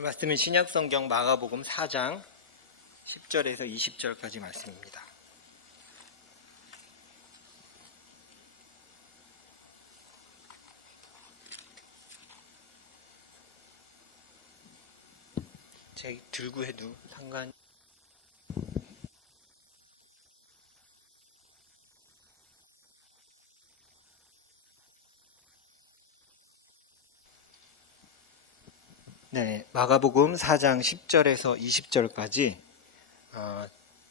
말씀은 신약성경 마가복음 4장 10절에서 20절까지 말씀입니다. 제 들고 해도 상관. 네, 마가복음 4장 10절에서 20절까지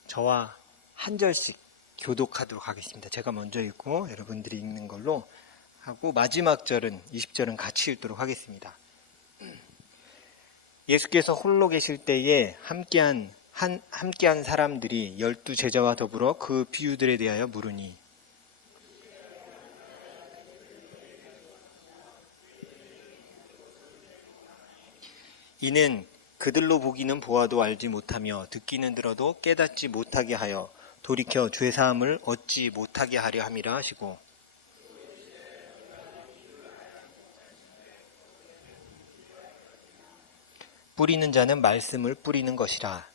저와 한 절씩 교독하도록 하겠습니다. 제가 먼저 읽고 여러분들이 읽는 걸로 하고 마지막 절은 20절은 같이 읽도록 하겠습니다. 예수께서 홀로 계실 때에 함께한 사람들이 12 제자와 더불어 그 비유들에 대하여 물으니 이는 그들로 보기는 보아도 알지 못하며 듣기는 들어도 깨닫지 못하게 하여 돌이켜 죄사함을 얻지 못하게 하려 함이라 하시고 뿌리는 자는 말씀을 뿌리는 것이라.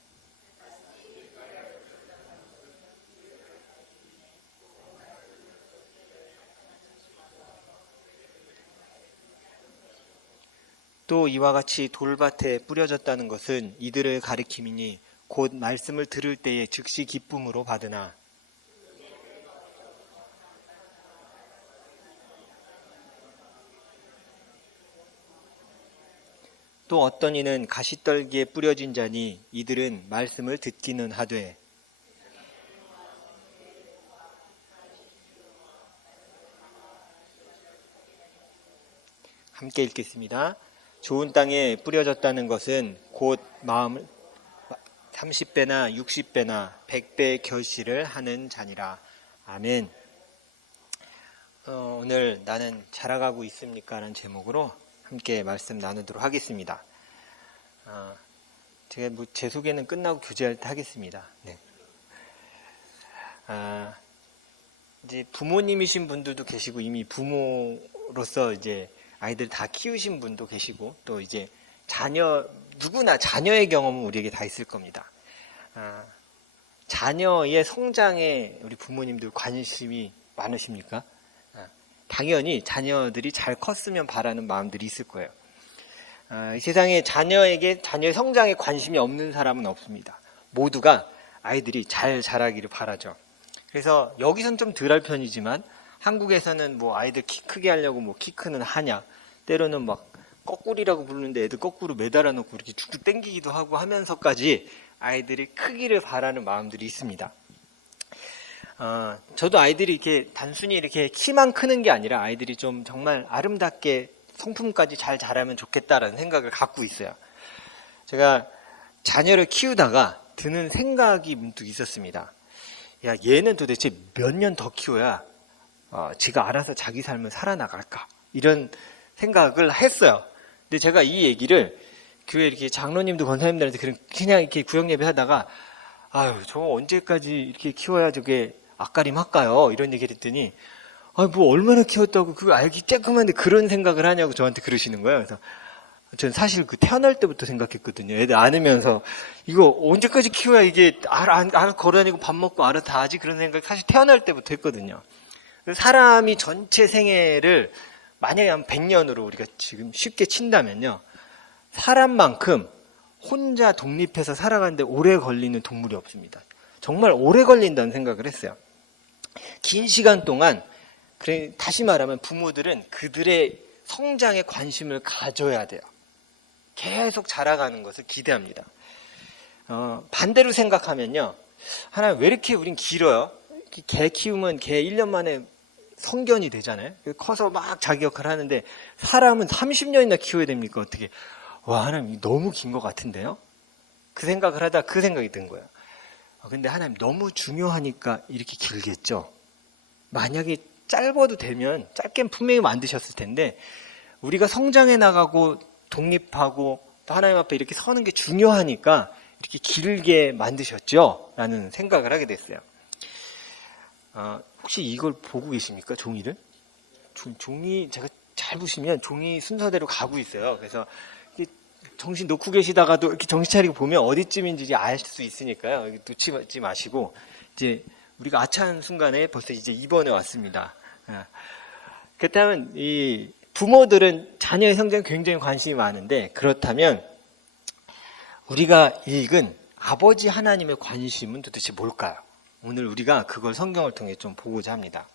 또 이와 같이 돌밭에 뿌려졌다는 것은 이들을 가리킴이니 곧 말씀을 들을 때에 즉시 기쁨으로 받으나 또 어떤 이는 가시떨기에 뿌려진 자니 이들은 말씀을 듣기는 하되 함께 읽겠습니다. 좋은 땅에 뿌려졌다는 것은 곧 마음을 30배나 60배나 100배의 결실을 하는 자니라. 아멘. 오늘 나는 자라가고 있습니까? 라는 제목으로 함께 말씀 나누도록 하겠습니다. 제가 제 소개는 끝나고 교제할 때 하겠습니다. 네. 이제 부모님이신 분들도 계시고 이미 부모로서 이제 아이들 다 키우신 분도 계시고 또 이제 누구나 자녀의 경험은 우리에게 다 있을 겁니다. 자녀의 성장에 우리 부모님들 관심이 많으십니까? 당연히 자녀들이 잘 컸으면 바라는 마음들이 있을 거예요. 이 세상에 자녀의 성장에 관심이 없는 사람은 없습니다. 모두가 아이들이 잘 자라기를 바라죠. 그래서 여기선 좀 덜할 편이지만 한국에서는 뭐 아이들 키 크게 하려고 뭐 키 크는 하냐, 때로는 막 거꾸리라고 부르는데 애들 거꾸로 매달아 놓고 이렇게 쭉쭉 당기기도 하고 하면서까지 아이들이 크기를 바라는 마음들이 있습니다. 저도 아이들이 이렇게 단순히 이렇게 키만 크는 게 아니라 아이들이 좀 정말 아름답게 성품까지 잘 자라면 좋겠다라는 생각을 갖고 있어요. 제가 자녀를 키우다가 드는 생각이 문득 있었습니다. 야, 얘는 도대체 몇 년 더 키워야 지가 알아서 자기 삶을 살아나갈까? 이런 생각을 했어요. 근데 제가 이 얘기를 교회 이렇게 장로님도 권사님들한테 그냥 이렇게 구역 예배 하다가 아유, 저거 언제까지 이렇게 키워야 저게 앞가림 할까요? 이런 얘기를 했더니 뭐 얼마나 키웠다고 그거 알기 쬐끔한데 그런 생각을 하냐고 저한테 그러시는 거예요. 그래서 전 사실 태어날 때부터 생각했거든요. 애들 안으면서 이거 언제까지 키워야 이게 알아 걸어다니고 밥 먹고 알아 다 하지 그런 생각 사실 태어날 때부터 했거든요. 사람이 전체 생애를 만약에 한 100년으로 우리가 지금 쉽게 친다면요. 사람만큼 혼자 독립해서 살아가는데 오래 걸리는 동물이 없습니다. 정말 오래 걸린다는 생각을 했어요. 긴 시간 동안 다시 말하면 부모들은 그들의 성장에 관심을 가져야 돼요. 계속 자라가는 것을 기대합니다. 반대로 생각하면요. 하나님 왜 이렇게 우린 길어요? 개 키우면 개 1년 만에 성견이 되잖아요. 커서 막 자기 역할을 하는데 사람은 30년이나 키워야 됩니까? 어떻게? 와, 하나님 너무 긴 것 같은데요? 그 생각을 하다 그 생각이 든 거예요. 근데 하나님 너무 중요하니까 이렇게 길겠죠? 만약에 짧아도 되면 짧게는 분명히 만드셨을 텐데 우리가 성장해 나가고 독립하고 또 하나님 앞에 이렇게 서는 게 중요하니까 이렇게 길게 만드셨죠? 라는 생각을 하게 됐어요. 혹시 이걸 보고 계십니까? 종이를? 종이 제가 잘 보시면 종이 순서대로 가고 있어요. 그래서 정신 놓고 계시다가도 이렇게 정신 차리고 보면 어디쯤인지 알 수 있으니까요. 놓치지 마시고, 이제 우리가 아차한 순간에 벌써 이제 2번에 왔습니다. 그렇다면 이 부모들은 자녀의 성장에 굉장히 관심이 많은데, 그렇다면 우리가 읽은 아버지 하나님의 관심은 도대체 뭘까요? 오늘 우리가 그걸 성경을 통해 좀 보고자 합니다.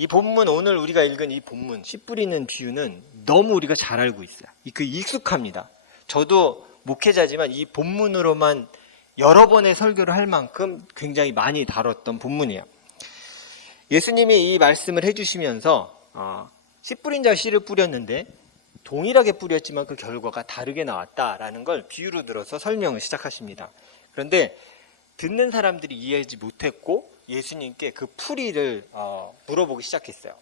이 본문, 오늘 우리가 읽은 이 본문, 씨 뿌리는 비유는 너무 우리가 잘 알고 있어요. 익숙합니다. 저도 목회자지만 이 본문으로만 여러 번의 설교를 할 만큼 굉장히 많이 다뤘던 본문이에요. 예수님이 이 말씀을 해주시면서 씨 뿌린 자 씨를 뿌렸는데 동일하게 뿌렸지만 그 결과가 다르게 나왔다라는 걸 비유로 들어서 설명을 시작하십니다. 그런데 듣는 사람들이 이해하지 못했고 예수님께 그 풀이를 물어보기 시작했어요.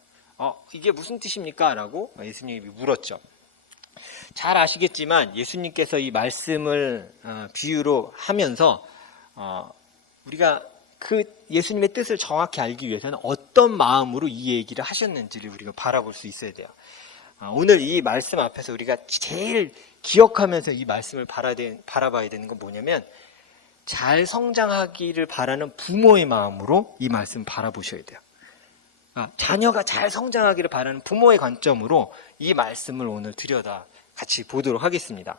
이게 무슨 뜻입니까? 라고 예수님이 물었죠. 잘 아시겠지만 예수님께서 이 말씀을 비유로 하면서 우리가 그 예수님의 뜻을 정확히 알기 위해서는 어떤 마음으로 이 얘기를 하셨는지를 우리가 바라볼 수 있어야 돼요. 오늘 이 말씀 앞에서 우리가 제일 기억하면서 이 말씀을 바라봐야 되는 건 뭐냐면 잘 성장하기를 바라는 부모의 마음으로 이 말씀 바라보셔야 돼요. 자녀가 잘 성장하기를 바라는 부모의 관점으로 이 말씀을 오늘 들여다 같이 보도록 하겠습니다.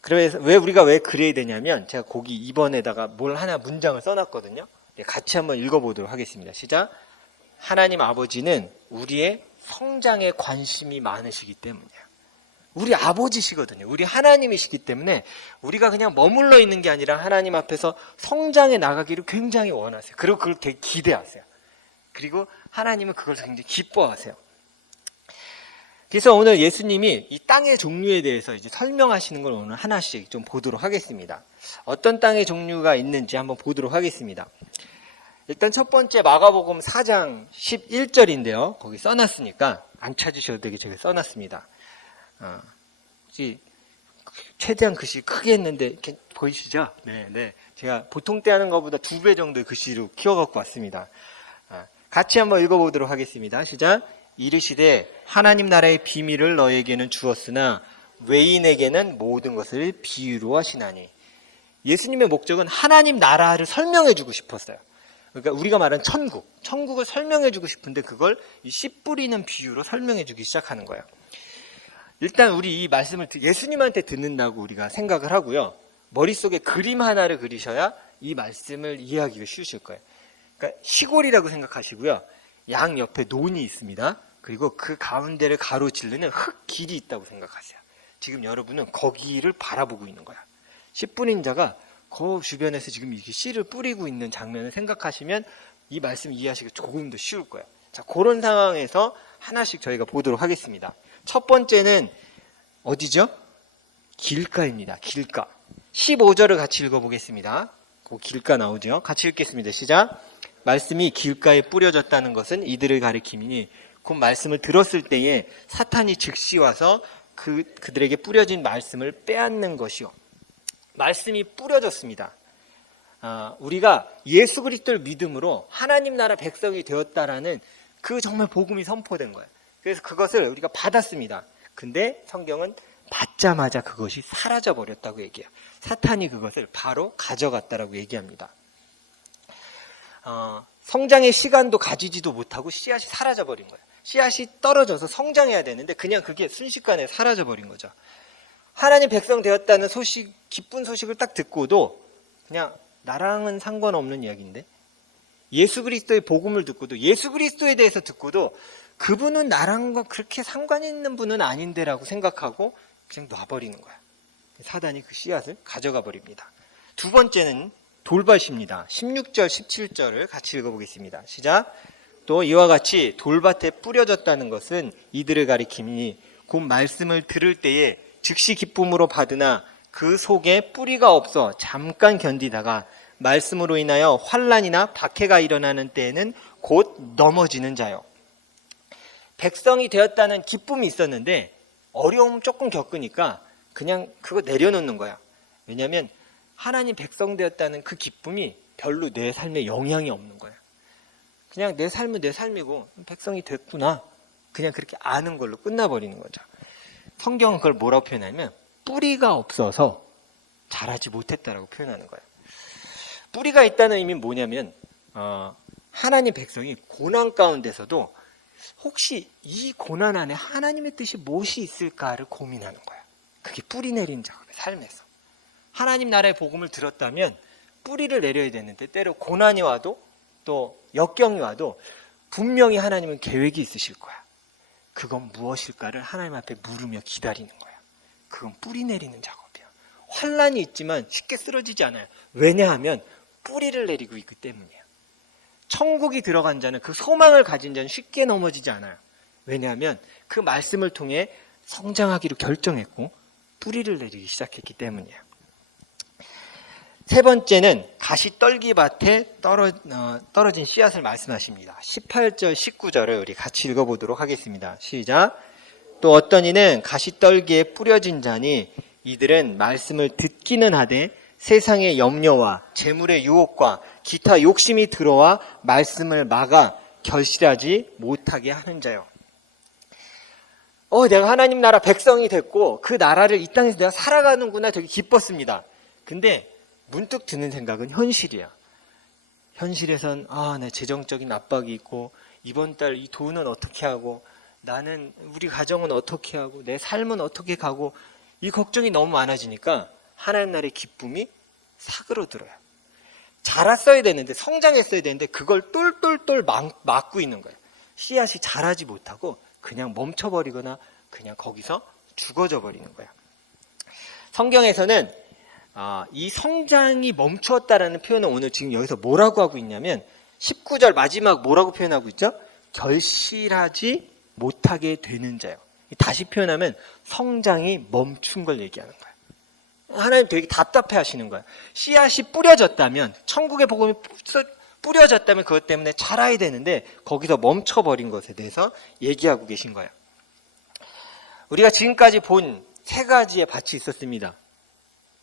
그래서 우리가 왜 그래야 되냐면 제가 거기 2번에다가 뭘 하나 문장을 써놨거든요. 같이 한번 읽어보도록 하겠습니다. 시작. 하나님 아버지는 우리의 성장에 관심이 많으시기 때문이에요. 우리 아버지시거든요. 우리 하나님이시기 때문에 우리가 그냥 머물러 있는 게 아니라 하나님 앞에서 성장해 나가기를 굉장히 원하세요. 그리고 그걸 되게 기대하세요. 그리고 하나님은 그걸 굉장히 기뻐하세요. 그래서 오늘 예수님이 이 땅의 종류에 대해서 이제 설명하시는 걸 오늘 하나씩 좀 보도록 하겠습니다. 어떤 땅의 종류가 있는지 한번 보도록 하겠습니다. 일단 첫 번째 마가복음 4장 11절인데요. 거기 써놨으니까 안 찾으셔도 되게 제가 써놨습니다. 최대한 글씨 크게 했는데 이렇게 보이시죠? 네. 제가 보통 때 하는 것보다 2배 정도의 글씨로 키워갖고 왔습니다. 같이 한번 읽어보도록 하겠습니다. 시작. 이르시되 하나님 나라의 비밀을 너에게는 주었으나 외인에게는 모든 것을 비유로 하시나니. 예수님의 목적은 하나님 나라를 설명해주고 싶었어요. 그러니까 우리가 말하는 천국을 설명해주고 싶은데 그걸 이 씨 뿌리는 비유로 설명해주기 시작하는 거예요. 일단 우리 이 말씀을 예수님한테 듣는다고 우리가 생각을 하고요. 머릿속에 그림 하나를 그리셔야 이 말씀을 이해하기가 쉬우실 거예요. 그러니까 시골이라고 생각하시고요. 양 옆에 논이 있습니다. 그리고 그 가운데를 가로지르는 흙 길이 있다고 생각하세요. 지금 여러분은 거기를 바라보고 있는 거야. 씨 뿌린 자가 그 주변에서 지금 이렇게 씨를 뿌리고 있는 장면을 생각하시면 이 말씀 이해하시기 조금 더 쉬울 거예요. 자, 그런 상황에서 하나씩 저희가 보도록 하겠습니다. 첫 번째는 어디죠? 길가입니다. 길가. 15절을 같이 읽어보겠습니다. 그 길가 나오죠? 같이 읽겠습니다. 시작. 말씀이 길가에 뿌려졌다는 것은 이들을 가리킴이니 그 말씀을 들었을 때에 사탄이 즉시 와서 그들에게 뿌려진 말씀을 빼앗는 것이요. 말씀이 뿌려졌습니다. 우리가 예수 그리스도를 믿음으로 하나님 나라 백성이 되었다라는 그 정말 복음이 선포된 거예요. 그래서 그것을 우리가 받았습니다. 근데 성경은 받자마자 그것이 사라져버렸다고 얘기해요. 사탄이 그것을 바로 가져갔다라고 얘기합니다. 성장의 시간도 가지지도 못하고 씨앗이 사라져버린 거예요. 씨앗이 떨어져서 성장해야 되는데 그냥 그게 순식간에 사라져버린 거죠. 하나님 백성 되었다는 소식, 기쁜 소식을 딱 듣고도 그냥 나랑은 상관없는 이야기인데 예수 그리스도의 복음을 듣고도 예수 그리스도에 대해서 듣고도 그분은 나랑과 그렇게 상관 있는 분은 아닌데라고 생각하고 그냥 놔버리는 거야. 사단이 그 씨앗을 가져가 버립니다. 두 번째는 돌밭입니다. 16절, 17절을 같이 읽어보겠습니다. 시작. 또 이와 같이 돌밭에 뿌려졌다는 것은 이들을 가리키니 곧 말씀을 들을 때에 즉시 기쁨으로 받으나 그 속에 뿌리가 없어 잠깐 견디다가 말씀으로 인하여 환난이나 박해가 일어나는 때에는 곧 넘어지는 자요. 백성이 되었다는 기쁨이 있었는데 어려움 조금 겪으니까 그냥 그거 내려놓는 거야. 왜냐하면 하나님 백성 되었다는 그 기쁨이 별로 내 삶에 영향이 없는 거야. 그냥 내 삶은 내 삶이고 백성이 됐구나. 그냥 그렇게 아는 걸로 끝나버리는 거죠. 성경은 그걸 뭐라고 표현하냐면 뿌리가 없어서 자라지 못했다라고 표현하는 거예요. 뿌리가 있다는 의미는 뭐냐면 하나님 백성이 고난 가운데서도 혹시 이 고난 안에 하나님의 뜻이 무엇이 있을까를 고민하는 거예요. 그게 뿌리 내린 작업의 삶에서. 하나님 나라의 복음을 들었다면 뿌리를 내려야 되는데 때로 고난이 와도 또 역경이 와도 분명히 하나님은 계획이 있으실 거야. 그건 무엇일까를 하나님 앞에 물으며 기다리는 거야. 그건 뿌리 내리는 작업이야. 환란이 있지만 쉽게 쓰러지지 않아요. 왜냐하면 뿌리를 내리고 있기 때문이에요. 천국이 들어간 자는, 그 소망을 가진 자는 쉽게 넘어지지 않아요. 왜냐하면 그 말씀을 통해 성장하기로 결정했고 뿌리를 내리기 시작했기 때문이에요. 세 번째는 가시떨기밭에 떨어진 씨앗을 말씀하십니다. 18절 19절을 우리 같이 읽어보도록 하겠습니다. 시작. 또 어떤 이는 가시떨기에 뿌려진 자니 이들은 말씀을 듣기는 하되 세상의 염려와 재물의 유혹과 기타 욕심이 들어와 말씀을 막아 결실하지 못하게 하는 자요. 내가 하나님 나라 백성이 됐고 그 나라를 이 땅에서 내가 살아가는구나, 되게 기뻤습니다. 근데 문득 드는 생각은 현실이야. 현실에선 내 재정적인 압박이 있고 이번 달 이 돈은 어떻게 하고 나는 우리 가정은 어떻게 하고 내 삶은 어떻게 가고 이 걱정이 너무 많아지니까 하나님 나라의 기쁨이 사그러들어요. 자랐어야 되는데, 성장했어야 되는데 그걸 똘똘똘 막고 있는 거예요. 씨앗이 자라지 못하고 그냥 멈춰버리거나 그냥 거기서 죽어져 버리는 거예요. 성경에서는 이 성장이 멈추었다라는 표현을 오늘 지금 여기서 뭐라고 하고 있냐면 19절 마지막 뭐라고 표현하고 있죠? 결실하지 못하게 되는 자요. 다시 표현하면 성장이 멈춘 걸 얘기하는 거예요. 하나님 되게 답답해 하시는 거예요. 씨앗이 뿌려졌다면, 천국의 복음이 뿌려졌다면 그것 때문에 자라야 되는데 거기서 멈춰버린 것에 대해서 얘기하고 계신 거예요. 우리가 지금까지 본 세 가지의 밭이 있었습니다.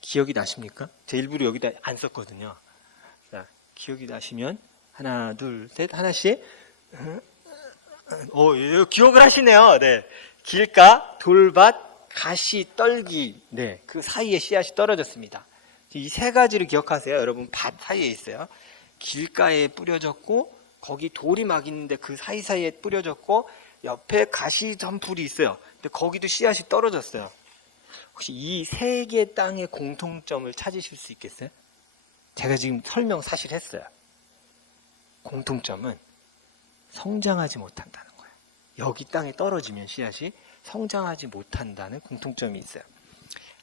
기억이 나십니까? 제 일부러 여기다 안 썼거든요. 자, 기억이 나시면 하나, 둘, 셋, 하나씩. 기억을 하시네요. 네. 길가, 돌밭, 가시, 떨기. 네. 그 사이에 씨앗이 떨어졌습니다. 이 세 가지를 기억하세요. 여러분, 밭 사이에 있어요. 길가에 뿌려졌고, 거기 돌이 막 있는데 그 사이사이에 뿌려졌고, 옆에 가시 점풀이 있어요. 근데 거기도 씨앗이 떨어졌어요. 혹시 이 세 개의 땅의 공통점을 찾으실 수 있겠어요? 제가 지금 설명 사실 했어요. 공통점은 성장하지 못한다는 거예요. 여기 땅에 떨어지면 씨앗이 성장하지 못한다는 공통점이 있어요.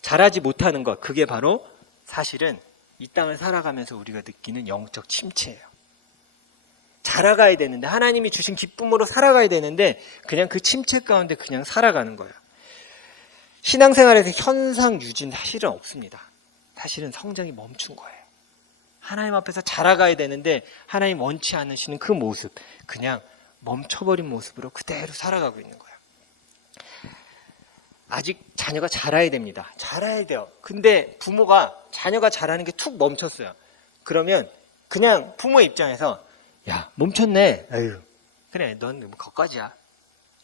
자라지 못하는 것, 그게 바로 사실은 이 땅을 살아가면서 우리가 느끼는 영적 침체예요. 자라가야 되는데, 하나님이 주신 기쁨으로 살아가야 되는데 그냥 그 침체 가운데 그냥 살아가는 거예요. 신앙생활에서 현상 유지는 사실은 없습니다. 사실은 성장이 멈춘 거예요. 하나님 앞에서 자라가야 되는데 하나님 원치 않으시는 그 모습, 그냥 멈춰버린 모습으로 그대로 살아가고 있는 거예요. 아직 자녀가 자라야 됩니다. 자라야 돼요. 근데 부모가 자녀가 자라는 게 툭 멈췄어요. 그러면 그냥 부모의 입장에서 야, 멈췄네. 아유, 그래, 넌 뭐 거기까지야.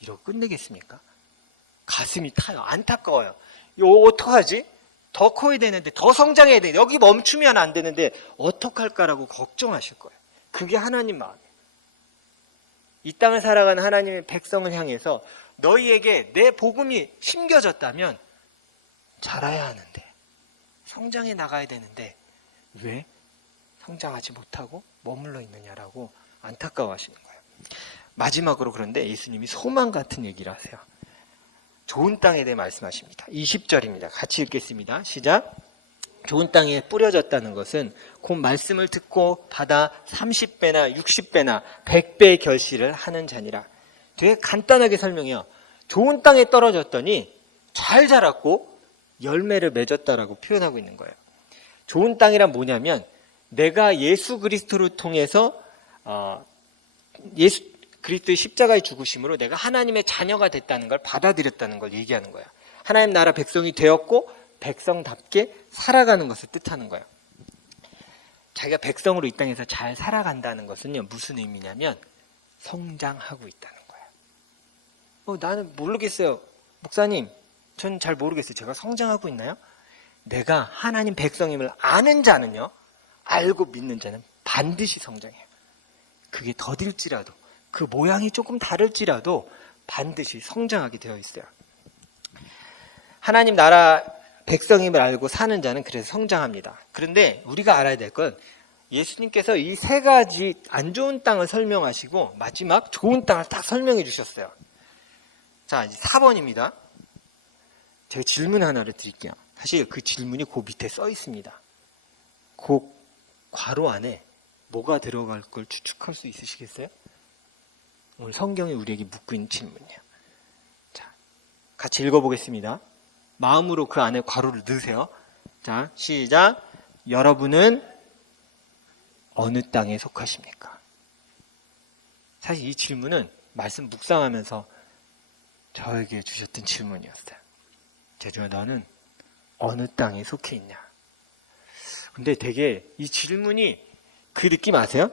이러고 끝내겠습니까? 가슴이 타요. 안타까워요. 이거 어떡하지? 더 커야 되는데, 더 성장해야 되는데, 여기 멈추면 안 되는데 어떡할까라고 걱정하실 거예요. 그게 하나님 마음이에요. 이 땅을 살아가는 하나님의 백성을 향해서 너희에게 내 복음이 심겨졌다면 자라야 하는데, 성장해 나가야 되는데 왜 성장하지 못하고 머물러 있느냐라고 안타까워하시는 거예요. 마지막으로 그런데 예수님이 소망 같은 얘기를 하세요. 좋은 땅에 대해 말씀하십니다. 20절입니다. 같이 읽겠습니다. 시작. 좋은 땅에 뿌려졌다는 것은 곧 말씀을 듣고 받아 30배나 60배나 100배의 결실을 하는 자니라. 되게 간단하게 설명해요. 좋은 땅에 떨어졌더니 잘 자랐고 열매를 맺었다라고 표현하고 있는 거예요. 좋은 땅이란 뭐냐면 내가 예수 그리스도를 통해서 예수 그리스도의 십자가의 죽으심으로 내가 하나님의 자녀가 됐다는 걸 받아들였다는 걸 얘기하는 거예요. 하나님 나라 백성이 되었고 백성답게 살아가는 것을 뜻하는 거예요. 자기가 백성으로 이 땅에서 잘 살아간다는 것은요, 무슨 의미냐면 성장하고 있다는 거예요. 나는 모르겠어요. 목사님, 전 잘 모르겠어요. 제가 성장하고 있나요? 내가 하나님 백성임을 아는 자는요, 알고 믿는 자는 반드시 성장해요. 그게 더딜지라도, 그 모양이 조금 다를지라도 반드시 성장하게 되어 있어요. 하나님 나라 백성임을 알고 사는 자는 그래서 성장합니다. 그런데 우리가 알아야 될 건 예수님께서 이 세 가지 안 좋은 땅을 설명하시고 마지막 좋은 땅을 딱 설명해 주셨어요. 자, 이제 4번입니다. 제가 질문 하나를 드릴게요. 사실 그 질문이 그 밑에 써 있습니다. 그 괄호 안에 뭐가 들어갈 걸 추측할 수 있으시겠어요? 오늘 성경이 우리에게 묻고 있는 질문이에요. 자, 같이 읽어보겠습니다. 마음으로 그 안에 괄호를 넣으세요. 자, 시작. 여러분은 어느 땅에 속하십니까? 사실 이 질문은 말씀 묵상하면서 저에게 주셨던 질문이었어요. 재주야, 너는 어느 땅에 속해 있냐? 근데 되게 이 질문이 그 느낌 아세요?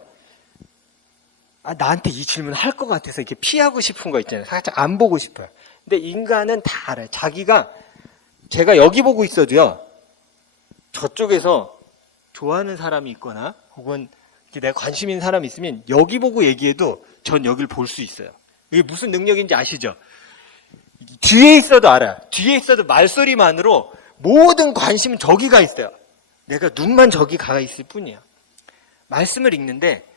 나한테 이 질문 할 것 같아서 이렇게 피하고 싶은 거 있잖아요. 살짝 안 보고 싶어요. 근데 인간은 다 알아요. 제가 여기 보고 있어도요, 저쪽에서 좋아하는 사람이 있거나 혹은 내가 관심 있는 사람이 있으면 여기 보고 얘기해도 전 여기를 볼 수 있어요. 이게 무슨 능력인지 아시죠? 뒤에 있어도 알아요. 뒤에 있어도 말소리만으로 모든 관심은 저기가 있어요. 내가 눈만 저기 가 있을 뿐이야. 말씀을 읽는데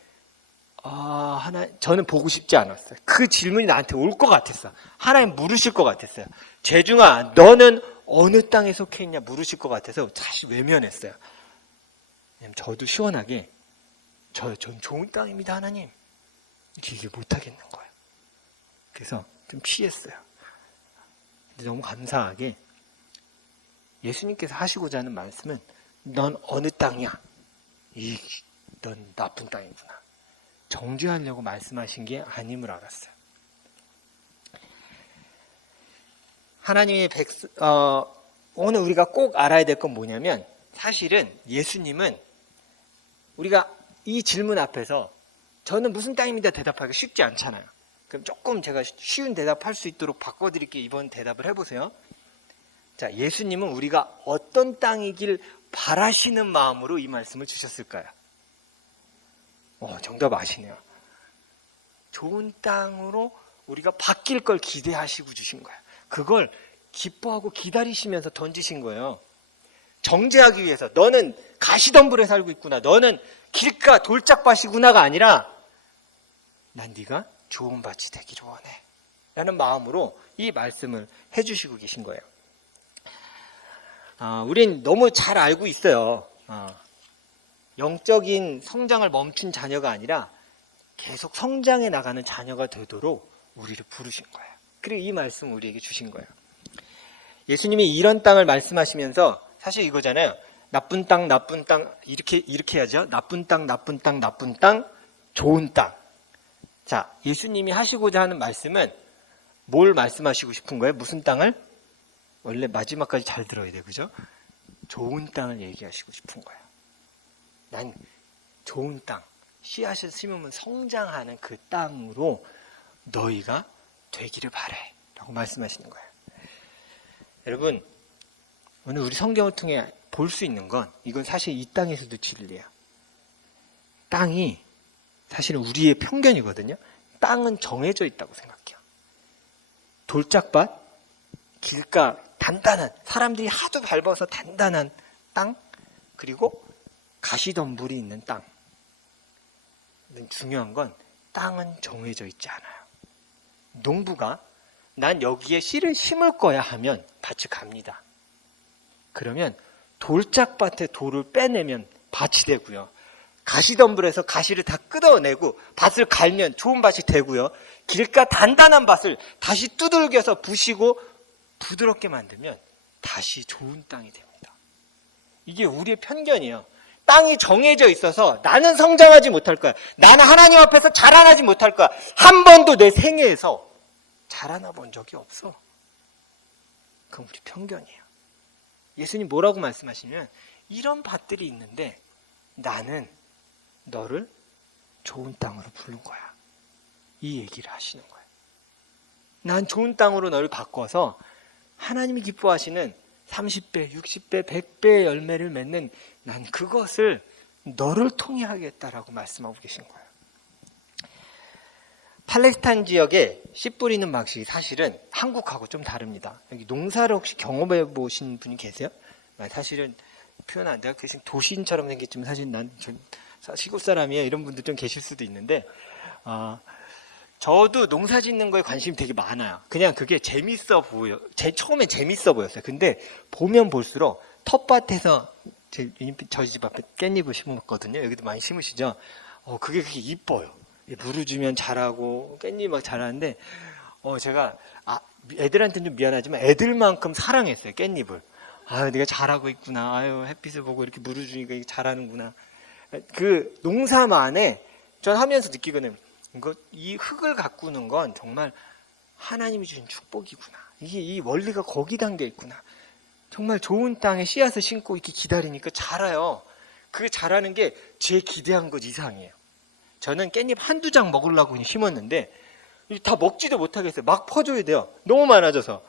저는 보고 싶지 않았어요. 그 질문이 나한테 올 것 같았어. 하나님 물으실 것 같았어요. 재중아, 너는 어느 땅에 속해 있냐 물으실 것 같아서 사실 외면했어요. 왜냐면 저도 시원하게 전 좋은 땅입니다, 하나님. 이렇게 얘기 못하겠는 거예요. 그래서 좀 피했어요. 근데 너무 감사하게 예수님께서 하시고자 하는 말씀은 넌 어느 땅이야? 넌 나쁜 땅이구나. 정죄하려고 말씀하신 게 아님을 알았어요. 하나님의 오늘 우리가 꼭 알아야 될 건 뭐냐면 사실은 예수님은 우리가 이 질문 앞에서 저는 무슨 땅입니다 대답하기가 쉽지 않잖아요. 그럼 조금 제가 쉬운 대답할 수 있도록 바꿔드릴게요. 이번 대답을 해보세요. 자, 예수님은 우리가 어떤 땅이길 바라시는 마음으로 이 말씀을 주셨을까요? 정답 아시네요. 좋은 땅으로 우리가 바뀔 걸 기대하시고 주신 거예요. 그걸 기뻐하고 기다리시면서 던지신 거예요. 정죄하기 위해서 너는 가시덤불에 살고 있구나, 너는 길가 돌짝밭이구나가 아니라 난 네가 좋은 밭이 되기를 원해 라는 마음으로 이 말씀을 해주시고 계신 거예요. 우린 너무 잘 알고 있어요. 영적인 성장을 멈춘 자녀가 아니라 계속 성장해 나가는 자녀가 되도록 우리를 부르신 거예요. 그리고 이 말씀 우리에게 주신 거예요. 예수님이 이런 땅을 말씀하시면서 사실 이거잖아요. 나쁜 땅, 나쁜 땅, 이렇게 해야죠. 나쁜 땅, 나쁜 땅, 나쁜 땅, 좋은 땅. 자, 예수님이 하시고자 하는 말씀은 뭘 말씀하시고 싶은 거예요? 무슨 땅을? 원래 마지막까지 잘 들어야 돼, 그죠? 좋은 땅을 얘기하시고 싶은 거예요. 난 좋은 땅, 씨앗을 심으면 성장하는 그 땅으로 너희가 되기를 바래 라고 말씀하시는 거예요. 여러분, 오늘 우리 성경을 통해 볼 수 있는 건 이건 사실 이 땅에서도 진리예요. 땅이 사실은 우리의 편견이거든요. 땅은 정해져 있다고 생각해요. 돌짝밭, 길가, 단단한, 사람들이 하도 밟아서 단단한 땅, 그리고 가시덤불이 있는 땅. 중요한 건 땅은 정해져 있지 않아요. 농부가 난 여기에 씨를 심을 거야 하면 밭이 갑니다. 그러면 돌짝밭에 돌을 빼내면 밭이 되고요. 가시덤불에서 가시를 다 끄어내고 밭을 갈면 좋은 밭이 되고요. 길가 단단한 밭을 다시 두들겨서 부시고 부드럽게 만들면 다시 좋은 땅이 됩니다. 이게 우리의 편견이에요. 땅이 정해져 있어서 나는 성장하지 못할 거야. 나는 하나님 앞에서 자라나지 못할 거야. 한 번도 내 생애에서 자라나 본 적이 없어. 그건 우리 편견이에요. 예수님 뭐라고 말씀하시냐면 이런 밭들이 있는데 나는 너를 좋은 땅으로 부른 거야. 이 얘기를 하시는 거예요. 난 좋은 땅으로 너를 바꿔서 하나님이 기뻐하시는 30배, 60배, 100배의 열매를 맺는 난 그것을 너를 통해 하겠다라고 말씀하고 계신 거예요. 팔레스타인 지역에 씨 뿌리는 방식이 사실은 한국하고 좀 다릅니다. 여기 농사를 혹시 경험해 보신 분이 계세요? 사실은 표현 안 돼요. 대신 도시인처럼 생겼지만 사실 난 시골 사람이에요. 이런 분들 좀 계실 수도 있는데, 저도 농사 짓는 거에 관심이 되게 많아요. 그냥 그게 재밌어 보여. 처음엔 재밌어 보였어요. 근데 보면 볼수록 텃밭에서 저희 집 앞에 깻잎을 심었거든요. 여기도 많이 심으시죠? 그게 이뻐요. 물을 주면 자라고 깻잎 막 자라는데, 제가 애들한테는 좀 미안하지만 애들만큼 사랑했어요. 깻잎을. 내가 잘하고 있구나. 햇빛을 보고 이렇게 물을 주니까 이게 자라는구나. 그 농사만에 전 하면서 느끼거든요. 이 흙을 가꾸는 건 정말 하나님이 주신 축복이구나. 이 원리가 거기 담겨 있구나. 정말 좋은 땅에 씨앗을 심고 이렇게 기다리니까 자라요. 그 자라는 게 제 기대한 것 이상이에요. 저는 깻잎 한두 장 먹으려고 그냥 심었는데 다 먹지도 못하겠어요. 막 퍼줘야 돼요. 너무 많아져서.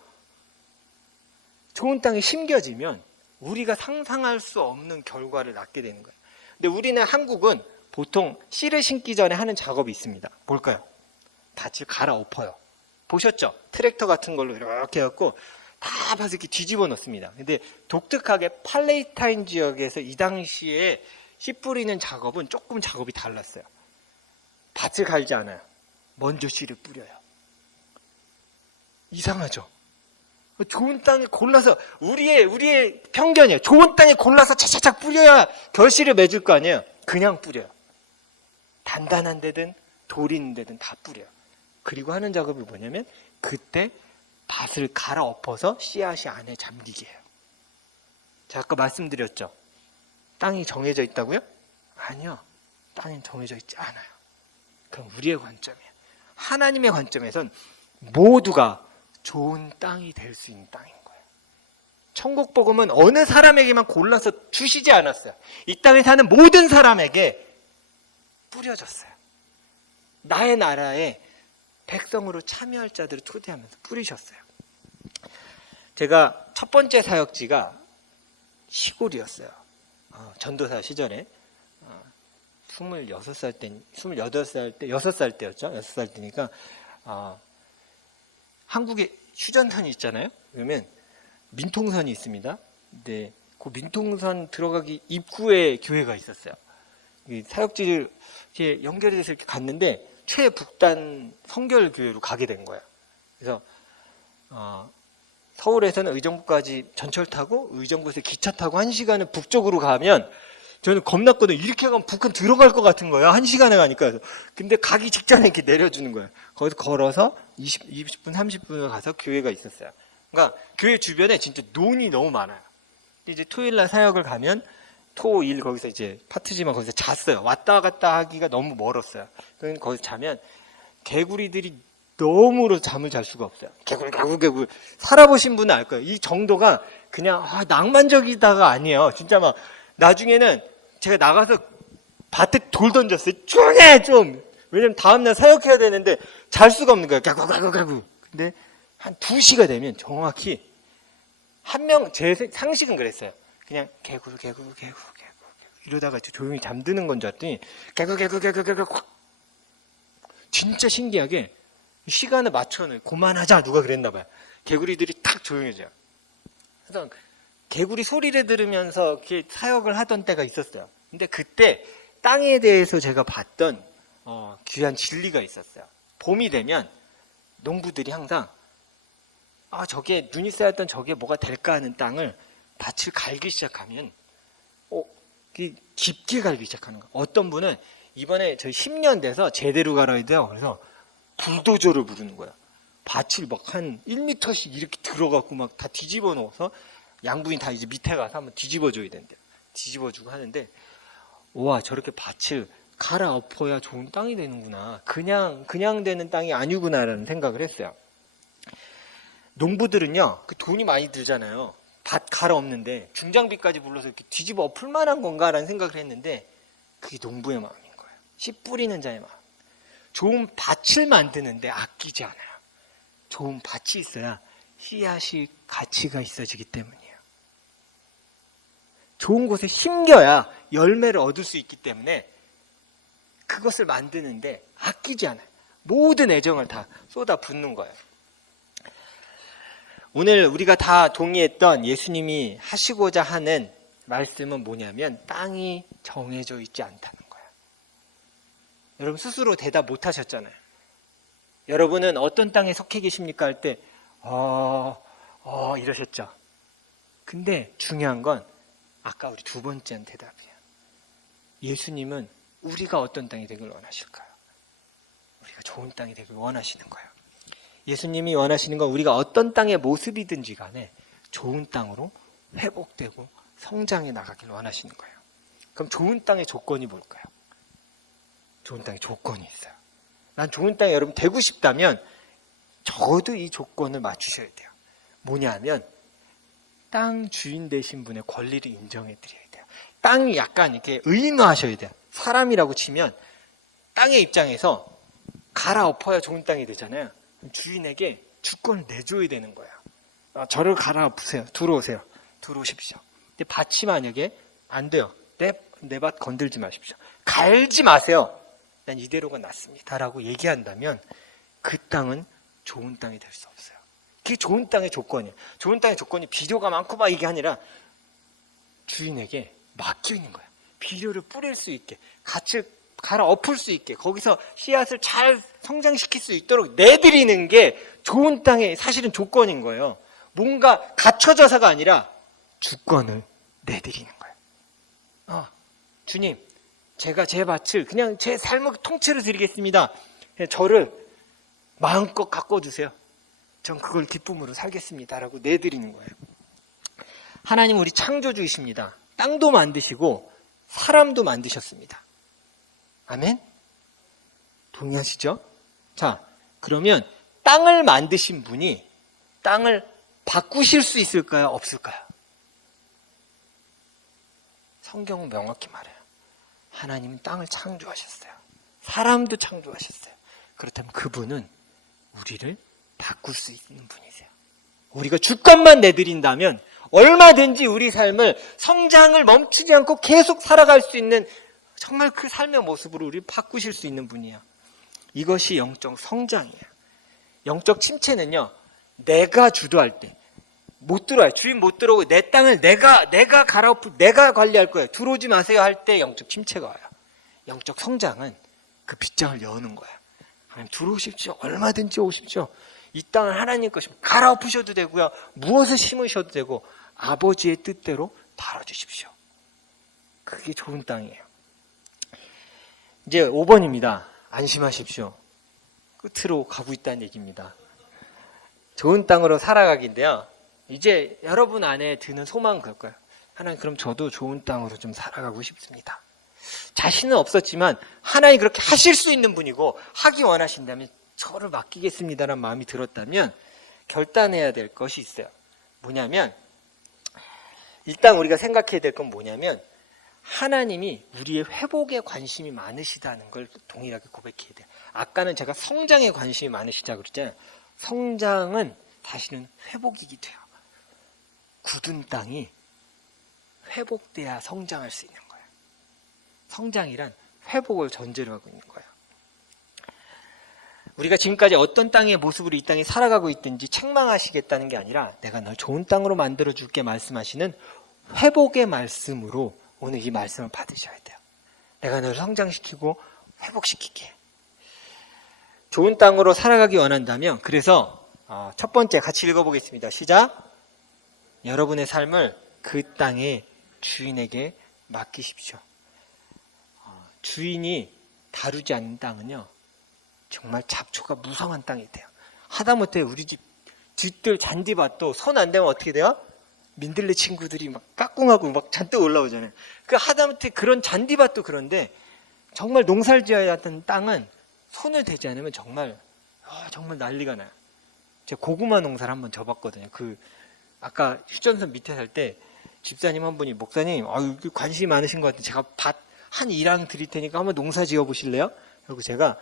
좋은 땅에 심겨지면 우리가 상상할 수 없는 결과를 낳게 되는 거예요. 근데 우리는 한국은 보통 씨를 심기 전에 하는 작업이 있습니다. 뭘까요? 밭을 갈아엎어요. 보셨죠? 트랙터 같은 걸로 이렇게 해갖고 다 밭을 이렇게 뒤집어 놓습니다. 근데 독특하게 팔레스타인 지역에서 이 당시에 씨 뿌리는 작업은 조금 작업이 달랐어요. 밭을 갈지 않아요. 먼저 씨를 뿌려요. 이상하죠? 좋은 땅에 골라서 우리의 편견이에요. 좋은 땅에 골라서 차차착 뿌려야 결실을 맺을 거 아니에요. 그냥 뿌려요. 단단한 데든 돌 있는 데든 다 뿌려요. 그리고 하는 작업이 뭐냐면 그때 밭을 갈아엎어서 씨앗이 안에 잠기게 해요. 제가 아까 말씀드렸죠. 땅이 정해져 있다고요? 아니요. 땅은 정해져 있지 않아요. 그럼 우리의 관점이에요. 하나님의 관점에선 모두가 좋은 땅이 될 수 있는 땅인 거예요. 천국 복음은 어느 사람에게만 골라서 주시지 않았어요. 이 땅에 사는 모든 사람에게 뿌려졌어요. 나의 나라에 백성으로 참여할 자들을 초대하면서 뿌리셨어요. 제가 첫 번째 사역지가 시골이었어요. 전도사 시절에 26살 때, 28살 때, 6살 때였죠. 6살 때니까 한국에 휴전선이 있잖아요. 그러면 민통선이 있습니다. 근데 그 민통선 들어가기 입구에 교회가 있었어요. 사역지를 이렇게 연결해서 이렇게 갔는데 최북단 성결교회로 가게 된 거예요. 그래서 서울에서는 의정부까지 전철 타고 의정부에서 기차 타고 1시간을 북쪽으로 가면 저는 겁났거든요. 이렇게 가면 북한 들어갈 것 같은 거예요. 1시간에 가니까. 근데 가기 직전에 이렇게 내려주는 거예요. 거기서 걸어서 20분, 30분을 가서 교회가 있었어요. 그러니까 교회 주변에 진짜 논이 너무 많아요. 이제 토요일 날 사역을 가면 토, 일 거기서 이제 파트지만 거기서 잤어요. 왔다 갔다 하기가 너무 멀었어요. 그래서 거기서 자면 개구리들이 너무로 잠을 잘 수가 없어요. 개굴. 살아보신 분은 알 거예요. 이 정도가 그냥 낭만적이다가 아니에요. 진짜 막 나중에는 제가 나가서 밭에 돌 던졌어요. 조용해 좀. 왜냐면 다음날 사역해야 되는데 잘 수가 없는 거예요. 가구. 근데 한 2시가 되면 정확히 제 상식은 그랬어요. 그냥 개구 이러다가 조용히 잠드는 건 줄 알았더니 개구 진짜 신기하게 시간을 맞춰는 그만하자 누가 그랬나 봐요. 개구리들이 탁 조용해져요. 그래서 개구리 소리를 들으면서 이렇게 사역을 하던 때가 있었어요. 근데 그때 땅에 대해서 제가 봤던 귀한 진리가 있었어요. 봄이 되면 농부들이 항상 저게 눈이 쌓였던 저게 뭐가 될까 하는 땅을 밭을 갈기 시작하면 깊게 갈기 시작하는 거예요. 어떤 분은 이번에 저희 10년 돼서 제대로 갈아야 돼요. 그래서 불도저를 부르는 거야. 밭을 막 한 1m씩 이렇게 들어가고 막 다 뒤집어 놓아서 양분이 다 이제 밑에 가서 한번 뒤집어 줘야 된대요. 뒤집어 주고 하는데 와 저렇게 밭을 갈아엎어야 좋은 땅이 되는구나. 그냥 되는 땅이 아니구나라는 생각을 했어요. 농부들은요 그 돈이 많이 들잖아요. 밭 갈아엎는데 중장비까지 불러서 이렇게 뒤집어 엎을 만한 건가라는 생각을 했는데 그게 농부의 마음인 거예요. 씨 뿌리는 자의 마음. 좋은 밭을 만드는데 아끼지 않아요. 좋은 밭이 있어야 씨앗이 가치가 있어지기 때문이에요. 좋은 곳에 심겨야 열매를 얻을 수 있기 때문에 그것을 만드는데 아끼지 않아요. 모든 애정을 다 쏟아 붓는 거예요. 오늘 우리가 다 동의했던 예수님이 하시고자 하는 말씀은 뭐냐면 땅이 정해져 있지 않다는 거예요. 여러분 스스로 대답 못 하셨잖아요. 여러분은 어떤 땅에 속해 계십니까? 할 때 이러셨죠. 근데 중요한 건 아까 우리 두 번째 대답이에요. 예수님은 우리가 어떤 땅이 되길 원하실까요? 우리가 좋은 땅이 되길 원하시는 거예요. 예수님이 원하시는 건 우리가 어떤 땅의 모습이든지 간에 좋은 땅으로 회복되고 성장해 나가길 원하시는 거예요. 그럼 좋은 땅의 조건이 뭘까요? 좋은 땅의 조건이 있어요. 난 좋은 땅에 여러분 되고 싶다면 적어도 이 조건을 맞추셔야 돼요. 뭐냐면 땅 주인 되신 분의 권리를 인정해 드려야 돼요. 땅이 약간 이렇게 의인화하셔야 돼요. 사람이라고 치면 땅의 입장에서 갈아엎어야 좋은 땅이 되잖아요. 주인에게 주권을 내줘야 되는 거예요. 저를 갈아엎으세요. 들어오세요. 들어오십시오. 근데 밭이 만약에 안 돼요. 내 밭 건들지 마십시오. 갈지 마세요. 난 이대로가 낫습니다. 라고 얘기한다면 그 땅은 좋은 땅이 될 수 없어요. 그게 좋은 땅의 조건이에요. 좋은 땅의 조건이 비료가 많고 막 이게 아니라 주인에게 맡겨 있는 거예요. 비료를 뿌릴 수 있게, 같이 갈아엎을 수 있게, 거기서 씨앗을 잘 성장시킬 수 있도록 내드리는 게 좋은 땅의 사실은 조건인 거예요. 뭔가 갖춰져서가 아니라 주권을 내드리는 거예요. 주님, 제가 제 밭을 그냥 제 삶을 통째로 드리겠습니다. 저를 마음껏 가꿔주세요. 전 그걸 기쁨으로 살겠습니다. 라고 내드리는 거예요. 하나님은 우리 창조주이십니다. 땅도 만드시고 사람도 만드셨습니다. 아멘? 동의하시죠? 자, 그러면 땅을 만드신 분이 땅을 바꾸실 수 있을까요? 없을까요? 성경은 명확히 말해요. 하나님은 땅을 창조하셨어요. 사람도 창조하셨어요. 그렇다면 그분은 우리를 바꿀 수 있는 분이세요. 우리가 주권만 내드린다면 얼마든지 우리 삶을 성장을 멈추지 않고 계속 살아갈 수 있는 정말 그 삶의 모습으로 우리를 바꾸실 수 있는 분이에요. 이것이 영적 성장이에요. 영적 침체는요, 내가 주도할 때 못 들어와요. 주인 못 들어오고 내 땅을 내가 갈아엎고 내가 관리할 거예요. 들어오지 마세요 할 때 영적 침체가 와요. 영적 성장은 그 빗장을 여는 거예요. 하나님 들어오십시오. 얼마든지 오십시오. 이 땅을 하나님 것이면 갈아엎으셔도 되고요. 무엇을 심으셔도 되고 아버지의 뜻대로 다뤄주십시오. 그게 좋은 땅이에요. 이제 5번입니다. 안심하십시오. 끝으로 가고 있다는 얘기입니다. 좋은 땅으로 살아가기인데요. 이제 여러분 안에 드는 소망은 그럴 거예요. 하나님, 그럼 저도 좋은 땅으로 좀 살아가고 싶습니다. 자신은 없었지만 하나님 그렇게 하실 수 있는 분이고 하기 원하신다면 저를 맡기겠습니다라는 마음이 들었다면 결단해야 될 것이 있어요. 뭐냐면 일단 우리가 생각해야 될 건 뭐냐면 하나님이 우리의 회복에 관심이 많으시다는 걸 동일하게 고백해야 돼요. 아까는 제가 성장에 관심이 많으시다고 그랬잖아요. 성장은 다시는 회복이기도 해요. 굳은 땅이 회복돼야 성장할 수 있는 거예요. 성장이란 회복을 전제로 하고 있는 거예요. 우리가 지금까지 어떤 땅의 모습으로 이 땅에 살아가고 있든지 책망하시겠다는 게 아니라 내가 널 좋은 땅으로 만들어줄게 말씀하시는 회복의 말씀으로 오늘 이 말씀을 받으셔야 돼요. 내가 너를 성장시키고 회복시킬게. 좋은 땅으로 살아가기 원한다면 그래서 첫 번째 같이 읽어보겠습니다. 시작. 여러분의 삶을 그 땅의 주인에게 맡기십시오. 주인이 다루지 않는 땅은요, 정말 잡초가 무성한 땅이 돼요. 하다못해 우리 집들 잔디밭도 손 안 대면 어떻게 돼요? 민들레 친구들이 막 까꿍하고 막 잔뜩 올라오잖아요. 그 하다못해 그런 잔디밭도 그런데 정말 농사를 지어야 하던 땅은 손을 대지 않으면 정말 난리가 나요. 제가 고구마 농사를 한번 져봤거든요. 아까 휴전선 밑에 살 때 집사님 한 분이 목사님 관심이 많으신 것 같은데 제가 밭 한 1랑 드릴 테니까 한번 농사 지어 보실래요? 그리고 제가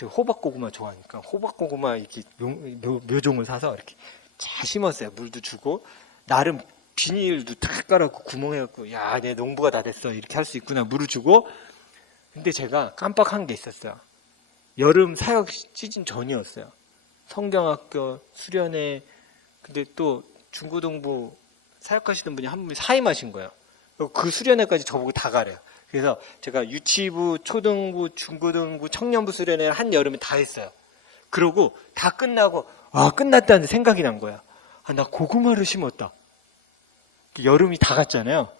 호박고구마 좋아하니까 호박고구마 이렇게 묘종을 사서 이렇게 잘 심었어요. 물도 주고 나름 비닐도 탁 깔았고 구멍해갖고 야, 내 농부가 다 됐어 이렇게 할 수 있구나 물을 주고. 근데 제가 깜빡한 게 있었어요. 여름 사역 시즌 전이었어요. 성경학교 수련회. 근데 또 중고등부 사역하시는 분이 한 분이 사임하신 거예요. 그 수련회까지 저보고 다 가래요. 그래서 제가 유치부, 초등부, 중고등부, 청년부 수련회 한 여름에 다 했어요. 그러고 다 끝나고 끝났다는 생각이 난 거야. 나 고구마를 심었다. 여름이 다 갔잖아요.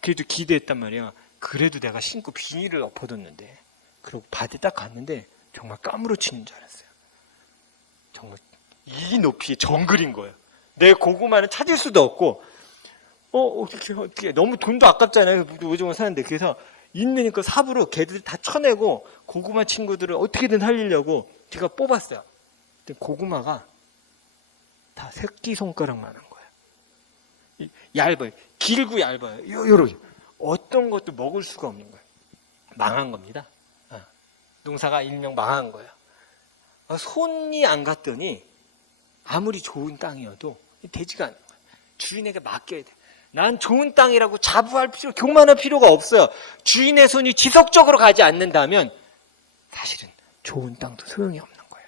그래도 기대했단 말이야. 그래도 내가 심고 비닐을 엎어뒀는데, 그리고 밭에 딱 갔는데 정말 까무러치는 줄 알았어요. 정말 이 높이의 정글인 거예요. 내 고구마는 찾을 수도 없고 어떻게 너무 돈도 아깝잖아요. 오징어 사는데. 그래서 있는 그 삽으로 걔들 다 쳐내고 고구마 친구들을 어떻게든 살리려고 제가 뽑았어요. 근데 고구마가 다 새끼손가락만한 거예요. 얇아요. 길고 얇아요. 요렇게. 어떤 것도 먹을 수가 없는 거예요. 망한 겁니다. 농사가 일명 망한 거예요. 손이 안 갔더니 아무리 좋은 땅이어도 되지가 않는 거예요. 주인에게 맡겨야 돼요. 난 좋은 땅이라고 자부할 필요, 교만할 필요가 없어요. 주인의 손이 지속적으로 가지 않는다면 사실은 좋은 땅도 소용이 없는 거예요.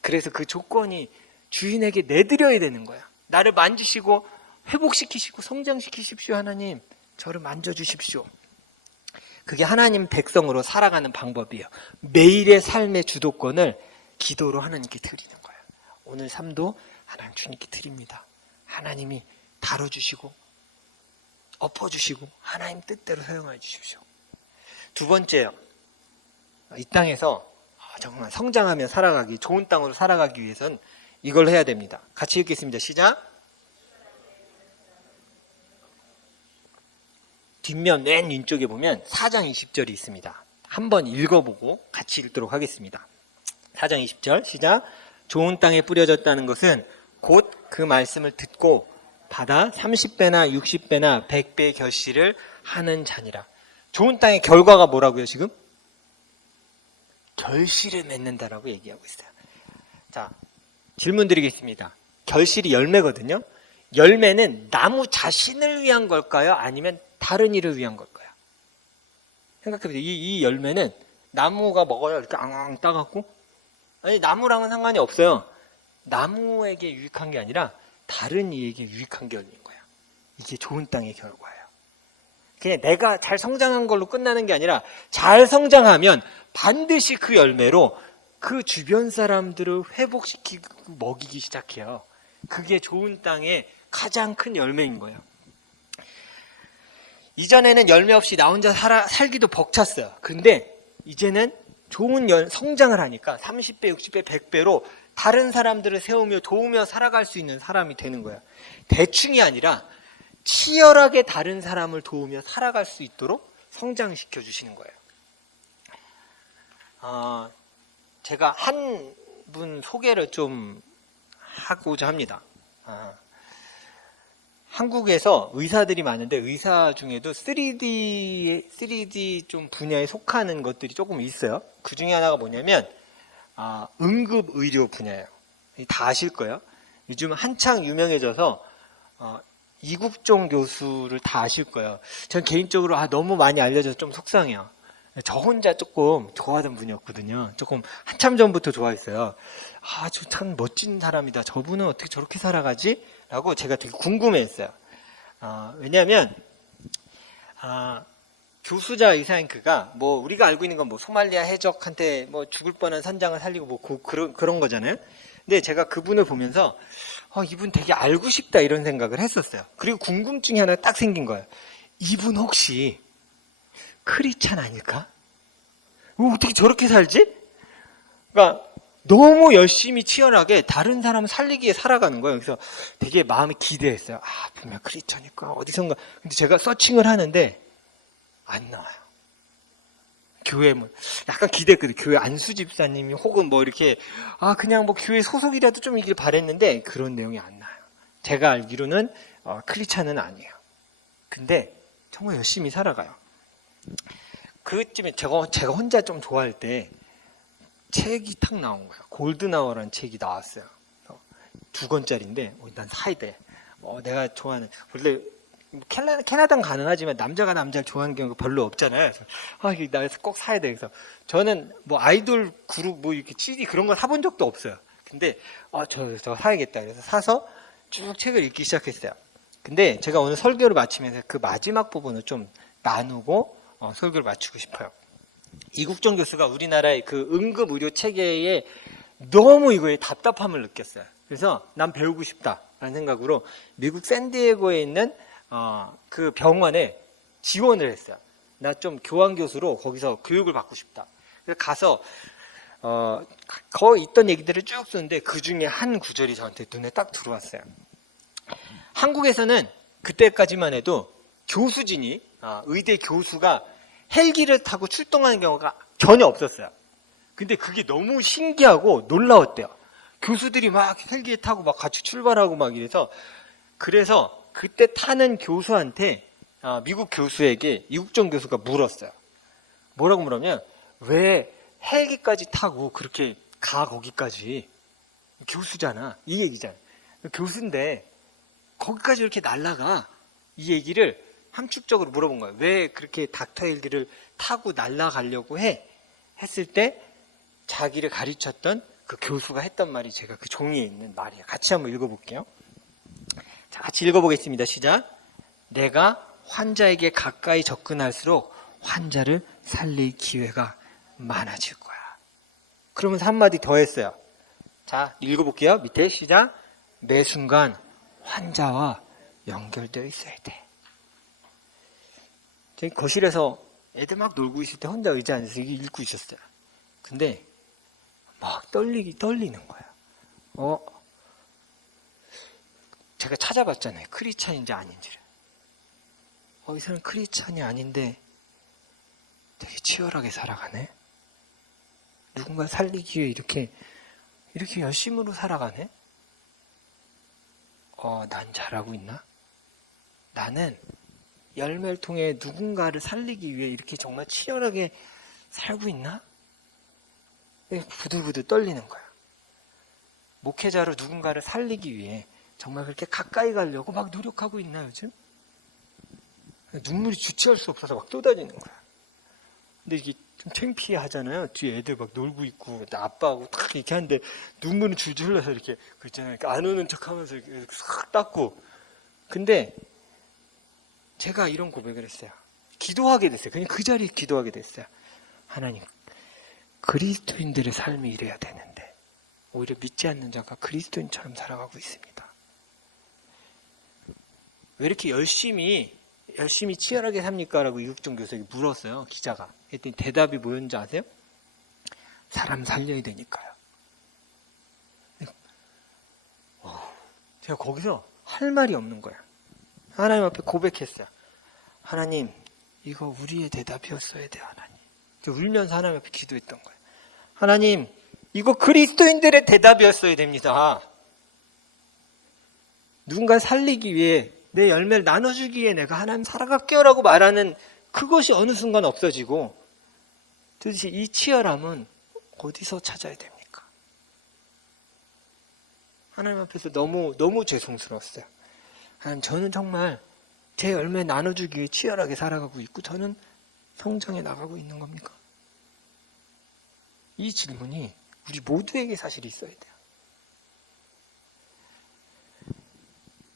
그래서 그 조건이 주인에게 내드려야 되는 거야. 나를 만지시고 회복시키시고 성장시키십시오. 하나님, 저를 만져주십시오. 그게 하나님 백성으로 살아가는 방법이에요. 매일의 삶의 주도권을 기도로 하나님께 드리는 거예요. 오늘 삶도 하나님 주님께 드립니다. 하나님이 다뤄주시고 엎어주시고 하나님 뜻대로 사용해 주십시오. 두 번째요. 이 땅에서 정말 성장하며 살아가기, 좋은 땅으로 살아가기 위해서는 이걸 해야 됩니다. 같이 읽겠습니다. 시작. 뒷면 맨 왼쪽에 보면 4장 20절이 있습니다. 한번 읽어보고 같이 읽도록 하겠습니다. 4장 20절 시작. 좋은 땅에 뿌려졌다는 것은 곧 그 말씀을 듣고 받아 30배나 60배나 100배의 결실을 하는 자니라. 좋은 땅의 결과가 뭐라고요 지금? 결실을 맺는다라고 얘기하고 있어요. 자, 질문 드리겠습니다. 결실이 열매거든요. 열매는 나무 자신을 위한 걸까요? 아니면 다른 일을 위한 걸까요? 생각해보세요. 이 열매는 나무가 먹어요. 이렇게 앙앙 따갖고? 아니, 나무랑은 상관이 없어요. 나무에게 유익한 게 아니라 다른 이에게 유익한 게 열린 거야. 이게 좋은 땅의 결과예요. 그냥 내가 잘 성장한 걸로 끝나는 게 아니라 잘 성장하면 반드시 그 열매로 그 주변 사람들을 회복시키고 먹이기 시작해요. 그게 좋은 땅의 가장 큰 열매인 거예요. 이전에는 열매 없이 나 혼자 살기도 벅찼어요. 근데 이제는 좋은 성장을 하니까 30배, 60배, 100배로 다른 사람들을 세우며 도우며 살아갈 수 있는 사람이 되는 거예요. 대충이 아니라 치열하게 다른 사람을 도우며 살아갈 수 있도록 성장시켜 주시는 거예요. 제가 한 분 소개를 좀 하고자 합니다. 한국에서 의사들이 많은데 의사 중에도 3D 좀 분야에 속하는 것들이 조금 있어요. 그 중에 하나가 뭐냐면 응급의료 분야예요. 다 아실 거예요. 요즘 한창 유명해져서 이국종 교수를 다 아실 거예요. 전 개인적으로 너무 많이 알려져서 좀 속상해요. 저 혼자 조금 좋아하던 분이었거든요. 조금 한참 전부터 좋아했어요. 저 참 멋진 사람이다. 저분은 어떻게 저렇게 살아가지? 라고 제가 되게 궁금해했어요. 왜냐하면 교수자 의사인 그가 뭐 우리가 알고 있는 건 뭐 소말리아 해적한테 뭐 죽을 뻔한 선장을 살리고 뭐 그런 거잖아요. 근데 제가 그분을 보면서 이분 되게 알고 싶다 이런 생각을 했었어요. 그리고 궁금증이 하나 딱 생긴 거예요. 이분 혹시 크리스찬 아닐까? 어떻게 저렇게 살지? 그러니까 너무 열심히 치열하게 다른 사람을 살리기에 살아가는 거예요. 그래서 되게 마음이 기대했어요. 분명 크리스찬일까? 어디선가. 근데 제가 서칭을 하는데 안 나와요. 교회 약간 기대했거든요. 교회 안수 집사님이 혹은 뭐 이렇게 그냥 뭐 교회 소속이라도 좀 이길 바랬는데 그런 내용이 안 나와요. 제가 알기로는 크리스찬은 아니에요. 근데 정말 열심히 살아가요. 그쯤에 제가 혼자 좀 좋아할 때 책이 탁 나온 거예요. 골든아워라는 책이 나왔어요. 2권짜리인데 난 사야 돼. 내가 좋아하는 원래 캐나다는 가능하지만 남자가 남자를 좋아하는 경우가 별로 없잖아요. 그래서 이게 나 꼭 사야 돼. 그래서 저는 뭐 아이돌 그룹 뭐 이렇게 CD 그런 거 사본 적도 없어요. 근데 저 사야겠다. 그래서 사서 쭉 책을 읽기 시작했어요. 근데 제가 오늘 설교를 마치면서 그 마지막 부분을 좀 나누고 설교를 마치고 싶어요. 이국정 교수가 우리나라의 그 응급의료 체계에 너무 이거에 답답함을 느꼈어요. 그래서 난 배우고 싶다라는 생각으로 미국 샌디에고에 있는 그 병원에 지원을 했어요. 나 좀 교환 교수로 거기서 교육을 받고 싶다. 그래서 가서 거기 있던 얘기들을 쭉 쓰는데 그 중에 한 구절이 저한테 눈에 딱 들어왔어요. 한국에서는 그때까지만 해도 교수진이 의대 교수가 헬기를 타고 출동하는 경우가 전혀 없었어요. 근데 그게 너무 신기하고 놀라웠대요. 교수들이 막 헬기에 타고 막 같이 출발하고 막 이래서 그래서 그때 타는 교수한테 미국 교수에게 이국정 교수가 물었어요. 뭐라고 물었냐면 왜 헬기까지 타고 그렇게 가 거기까지 교수잖아 이 얘기잖아. 교수인데 거기까지 이렇게 날아가 이 얘기를 함축적으로 물어본 거예요. 왜 그렇게 닥터 헬기를 타고 날아가려고 했을 때 자기를 가르쳤던 그 교수가 했던 말이 제가 그 종이에 있는 말이에요. 같이 한번 읽어볼게요. 자, 같이 읽어보겠습니다. 시작. 내가 환자에게 가까이 접근할수록 환자를 살릴 기회가 많아질 거야. 그러면서 한마디 더 했어요. 자, 읽어볼게요. 밑에 시작. 매 순간 환자와 연결되어 있어야 돼. 저기 거실에서 애들 막 놀고 있을 때 혼자 의자 앉아서 읽고 있었어요. 근데 막 떨리는 거야. 제가 찾아봤잖아요. 크리스찬인지 아닌지를. 이 사람 크리스찬이 아닌데 되게 치열하게 살아가네. 누군가 살리기 위해 이렇게 열심으로 살아가네. 난 잘하고 있나? 나는 열매를 통해 누군가를 살리기 위해 이렇게 정말 치열하게 살고 있나? 부들부들 떨리는 거야. 목회자로 누군가를 살리기 위해 정말 그렇게 가까이 가려고 막 노력하고 있나 요즘? 눈물이 주체할 수 없어서 막 쏟아지는 거야. 근데 이게 좀 창피하잖아요. 뒤에 애들 막 놀고 있고 아빠하고 딱 이렇게 하는데 눈물은 줄줄 흘러서 이렇게 그 있잖아요. 안 우는 척하면서 이렇게 싹 닦고. 근데 제가 이런 고백을 했어요. 기도하게 됐어요. 그냥 그 자리에 기도하게 됐어요. 하나님, 그리스도인들의 삶이 이래야 되는데 오히려 믿지 않는 자가 그리스도인처럼 살아가고 있습니다. 왜 이렇게 열심히 치열하게 삽니까? 라고 이국정 교수에게 물었어요. 기자가. 했더니 대답이 뭐였는지 아세요? 사람 살려야 되니까요. 제가 거기서 할 말이 없는 거야. 하나님 앞에 고백했어요. 하나님, 이거 우리의 대답이었어야 돼요, 하나님. 울면서 하나님 앞에 기도했던 거예요. 하나님, 이거 그리스도인들의 대답이었어야 됩니다. 누군가 살리기 위해 내 열매를 나눠주기 위해 내가 하나님 살아갈게요 라고 말하는 그것이 어느 순간 없어지고 도대체 이 치열함은 어디서 찾아야 됩니까? 하나님 앞에서 너무 죄송스러웠어요. 저는 정말 제 열매 나눠주기 위해 치열하게 살아가고 있고 저는 성장해 나가고 있는 겁니까? 이 질문이 우리 모두에게 사실 있어야 돼요.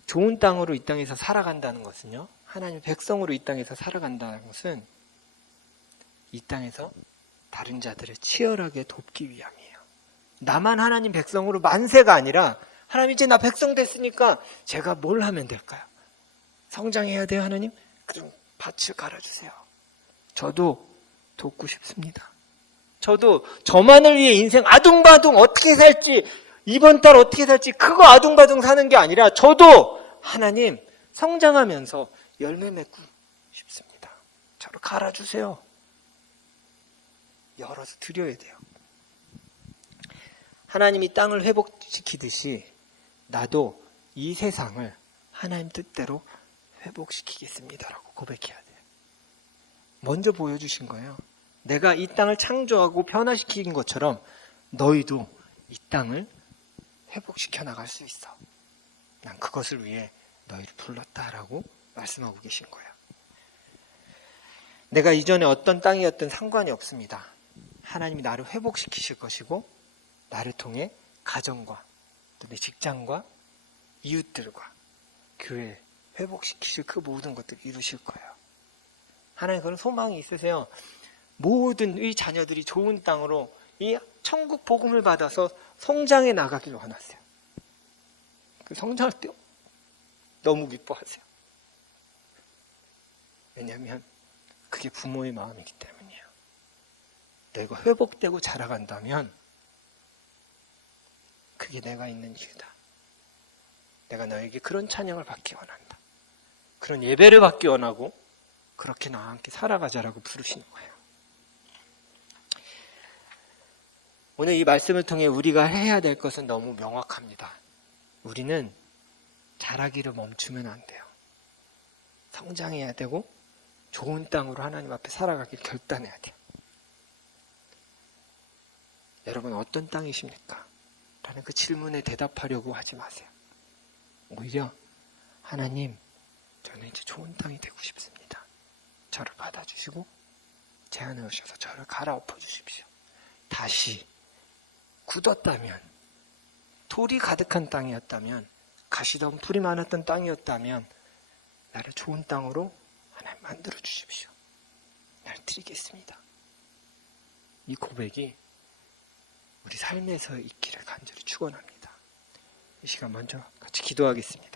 좋은 땅으로 이 땅에서 살아간다는 것은요. 하나님의 백성으로 이 땅에서 살아간다는 것은 이 땅에서 다른 자들을 치열하게 돕기 위함이에요. 나만 하나님 백성으로 만세가 아니라 하나님 이제 나 백성 됐으니까 제가 뭘 하면 될까요? 성장해야 돼요, 하나님? 그럼 밭을 갈아주세요. 저도 돕고 싶습니다. 저도 저만을 위해 인생 아둥바둥 어떻게 살지, 이번 달 어떻게 살지 그거 아둥바둥 사는 게 아니라 저도 하나님 성장하면서 열매 맺고 싶습니다. 저를 갈아주세요. 열어서 드려야 돼요. 하나님이 땅을 회복시키듯이 나도 이 세상을 하나님 뜻대로 회복시키겠습니다라고 고백해야 돼요. 먼저 보여주신 거예요. 내가 이 땅을 창조하고 변화시킨 것처럼 너희도 이 땅을 회복시켜 나갈 수 있어. 난 그것을 위해 너희를 불렀다라고 말씀하고 계신 거예요. 내가 이전에 어떤 땅이었든 상관이 없습니다. 하나님이 나를 회복시키실 것이고 나를 통해 가정과 또 내 직장과 이웃들과 교회 회복시키실 그 모든 것들을 이루실 거예요. 하나님 그런 소망이 있으세요. 모든 이 자녀들이 좋은 땅으로 이 천국 복음을 받아서 성장해 나가기를 원하세요. 그 성장할 때 너무 기뻐하세요. 왜냐하면 그게 부모의 마음이기 때문이에요. 내가 회복되고 자라간다면 그게 내가 있는 이유다. 내가 너에게 그런 찬양을 받기 원한다. 그런 예배를 받기 원하고 그렇게 나와 함께 살아가자라고 부르시는 거예요. 오늘 이 말씀을 통해 우리가 해야 될 것은 너무 명확합니다. 우리는 자라기를 멈추면 안 돼요. 성장해야 되고 좋은 땅으로 하나님 앞에 살아가길 결단해야 돼요. 여러분 어떤 땅이십니까? 라는 그 질문에 대답하려고 하지 마세요. 오히려 하나님 저는 이제 좋은 땅이 되고 싶습니다. 저를 받아주시고 제 안에 오셔서 저를 갈아엎어 주십시오. 다시 굳었다면 돌이 가득한 땅이었다면 가시던 풀이 많았던 땅이었다면 나를 좋은 땅으로 하나님 만들어 주십시오. 날 드리겠습니다. 이 고백이 우리 삶에서 있기를 간절히 축원합니다. 이 시간 먼저 같이 기도하겠습니다.